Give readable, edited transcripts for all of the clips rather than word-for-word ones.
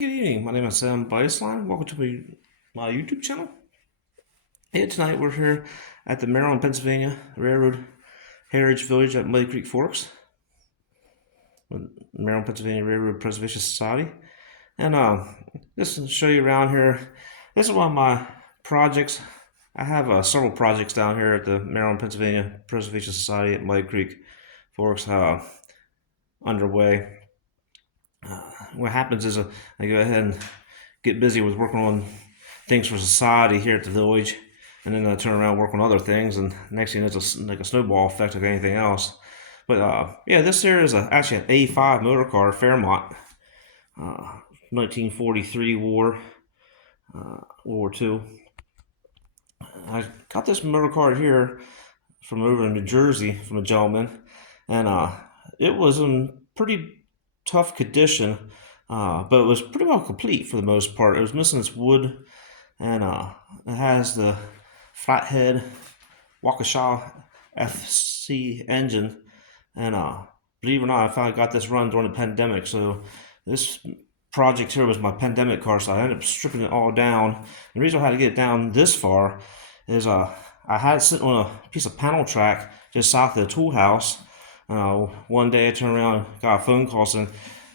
Good evening. My name is Sam Beisline. Welcome to my YouTube channel. Tonight we're here at the Maryland, Pennsylvania Railroad Heritage Village at Muddy Creek Forks, Maryland, Pennsylvania Railroad Preservation Society. And just to show you around here, this is one of my projects. I have several projects down here at the Maryland, Pennsylvania Preservation Society at Muddy Creek Forks underway. What happens is I go ahead and get busy with working on things for society here at the village, and then I turn around and work on other things, and next thing it's like a snowball effect of anything else. But yeah, this here is actually an A5 motor car, Fairmont, 1943 World War II. I got this motor car here from over in New Jersey from a gentleman, and it was in pretty tough condition, but it was pretty well complete for the most part. It was missing its wood, and it has the flathead Waukesha FC engine. And believe it or not, I finally got this run during the pandemic. So this project here was my pandemic car, so I ended up stripping it all down. And the reason I had to get it down this far is I had it sitting on a piece of panel track just south of the tool house. One day I turned around and got a phone call saying,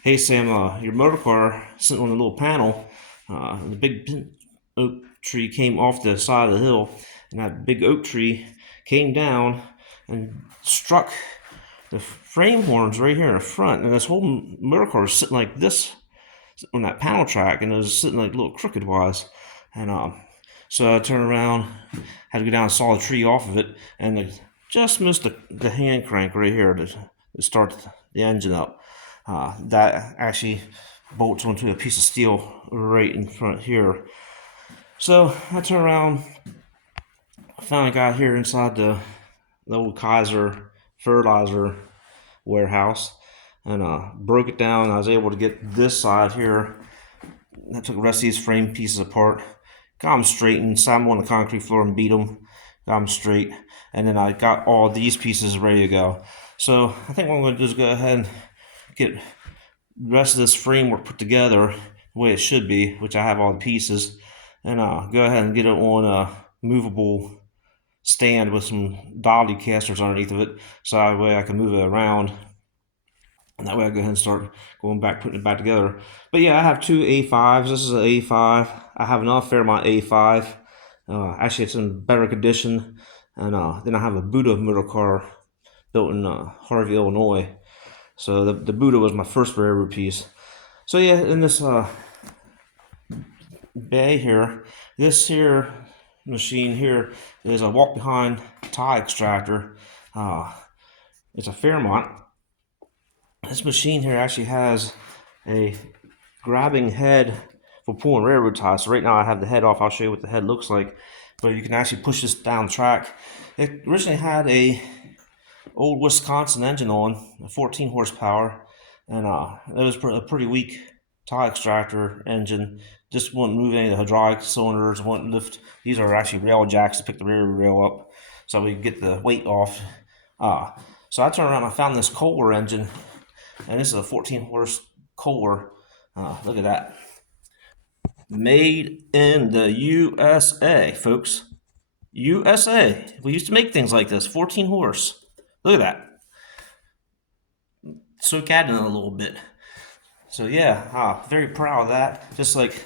"Hey Sam, your motor car sitting on a little panel. The big oak tree came off the side of the hill, and that big oak tree came down and struck the frame horns right here in the front, and this whole motor car was sitting like this on that panel track, and it was sitting like a little crooked wise. And so I turned around, had to go down and saw the tree off of it, and just missed the hand crank right here to start the engine up. That actually bolts onto a piece of steel right in front here. So I turned around, finally got here inside the old Kaiser fertilizer warehouse, and broke it down. I was able to get this side here. I took the rest of these frame pieces apart, got them straightened, sat them on the concrete floor and beat them, got them straight, and then I got all these pieces ready to go. So I think what I'm going to do is go ahead and get the rest of this framework put together the way it should be, which I have all the pieces, and go ahead and get it on a movable stand with some dolly casters underneath of it, so that way I can move it around, and that way I go ahead and start going back, putting it back together. But yeah, I have two A5s. This is an A5. I have another Fairmont A5. Actually, it's in better condition. And then I have a Buddha motor car built in Harvey, Illinois. So the Buddha was my first railroad piece. So yeah, in this bay here, this here machine here is a walk behind tie extractor. It's a Fairmont. This machine here actually has a grabbing head for pulling railroad ties. So right now I have the head off. I'll show you what the head looks like. But you can actually push this down the track. It originally had a old Wisconsin engine on, a 14 horsepower, and it was a pretty weak tie extractor engine. Just wouldn't move any of the hydraulic cylinders, wouldn't lift. These are actually rail jacks to pick the railroad rail up, so we get the weight off. So I turned around and I found this Kohler engine, and this is a 14 horse Kohler. Look at that. Made in the USA, folks. USA. We used to make things like this, 14 horse. Look at that. Soak that in a little bit. So yeah, very proud of that. Just like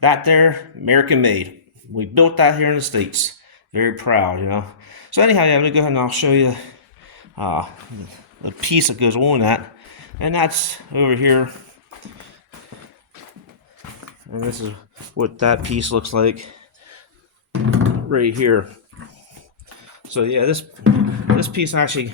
that there, American made. We built that here in the States. Very proud, you know. So anyhow, yeah, I'm gonna go ahead and I'll show you the piece that goes on that. And that's over here. And this is what that piece looks like right here. So yeah, this piece actually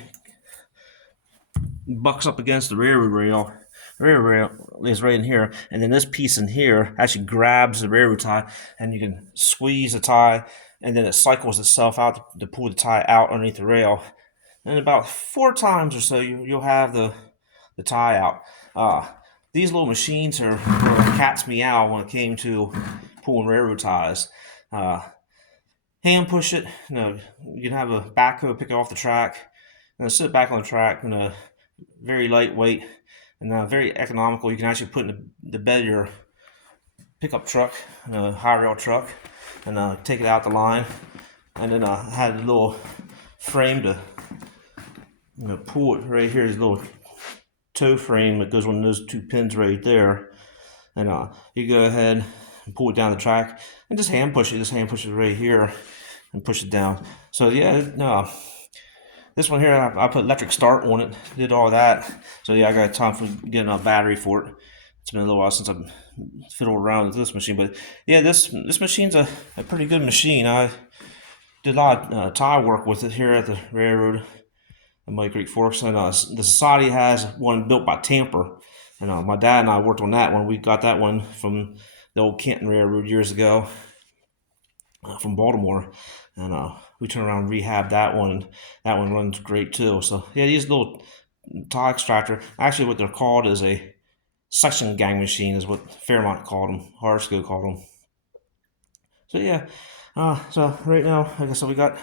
bucks up against the railroad rail. The railroad rail is right in here, and then this piece in here actually grabs the railroad tie, and you can squeeze the tie, and then it cycles itself out to pull the tie out underneath the rail. And about 4 times or so, you'll have the tie out. These little machines are cat's meow when it came to pulling railroad ties. Hand push it. You can have a backhoe pick it off the track, and sit back on the track, and very lightweight and very economical. You can actually put in the bed of your pickup truck, a high rail truck, and take it out the line. And then I had a little frame to pull it right here. This little toe frame that goes on those 2 pins right there. And you go ahead and pull it down the track and just hand push it. Just hand push it right here and push it down. So yeah, no. This one here, I put electric start on it, did all that. So yeah, I got time for getting a battery for it. It's been a little while since I've fiddled around with this machine, but yeah, this machine's a pretty good machine. I did a lot of tie work with it here at the railroad at Muddy Creek Forks, and the society has one built by Tamper, and my dad and I worked on that one. We got that one from the old Canton Railroad years ago from Baltimore, and we turned around and rehabbed that one, and that one runs great too. So yeah, these little tie extractor, actually what they're called is a suction gang machine, is what Fairmont called them, Harsco called them. So yeah, so right now, like I said, we got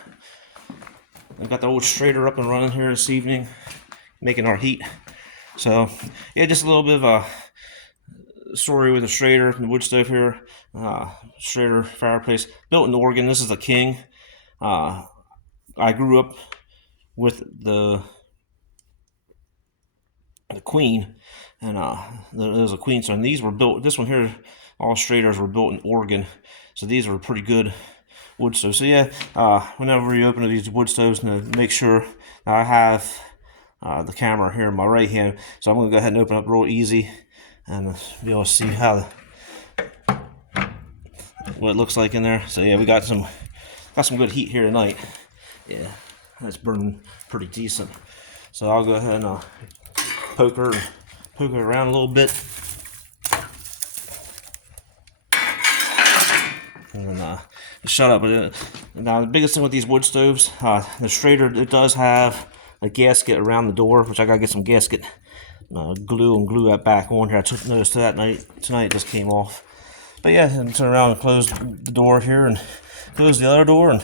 the old Schrader up and running here this evening, making our heat. So yeah, just a little bit of a story with the Schrader and the wood stove here. Schrader fireplace, built in Oregon. This is the King. I grew up with the Queen, and there was a Queen. So, and these were built. This one here, all Schraders were built in Oregon. So these are pretty good wood stoves. So yeah, whenever you open these wood stoves, and make sure I have the camera here in my right hand. So I'm going to go ahead and open up real easy and be able to see what it looks like in there. So yeah, we got some good heat here tonight. Yeah, that's burning pretty decent. So I'll go ahead and poke her around a little bit, and then shut up. Now the biggest thing with these wood stoves, the Schrader, it does have a gasket around the door, which I gotta get some gasket glue and glue that back on here. I took notice to that tonight it just came off. But yeah, and turn around and close the door here and close the other door, and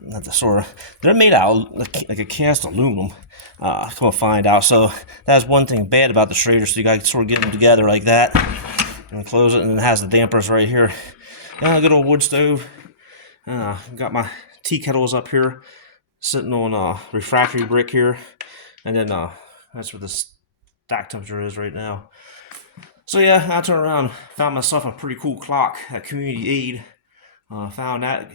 not the sort of, they're made out like a cast aluminum. Come to find out. So that's one thing bad about the Schrader. So you gotta sort of get them together like that and close it, and it has the dampers right here. And a good old wood stove. Got my tea kettles up here, sitting on refractory brick here, and then that's where the stack temperature is right now. So yeah, I turned around, found myself a pretty cool clock at Community Aid. Found that.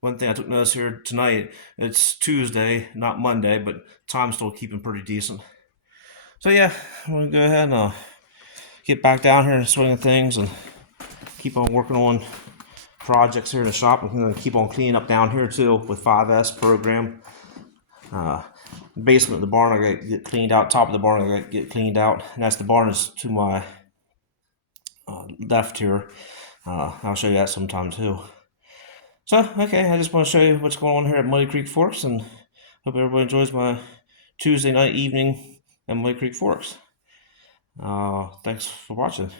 One thing I took notice here tonight, it's Tuesday, not Monday, but time's still keeping pretty decent. So yeah, I'm going to go ahead and get back down here and swing of things and keep on working on projects here in the shop. I'm going to keep on cleaning up down here too with 5S program. Basement of the barn, I got to get cleaned out. Top of the barn, I got to get cleaned out. And that's the barn is to my left here. I'll show you that sometime too. So, okay, I just want to show you what's going on here at Muddy Creek Forks, and hope everybody enjoys my Tuesday night evening at Muddy Creek Forks. Thanks for watching.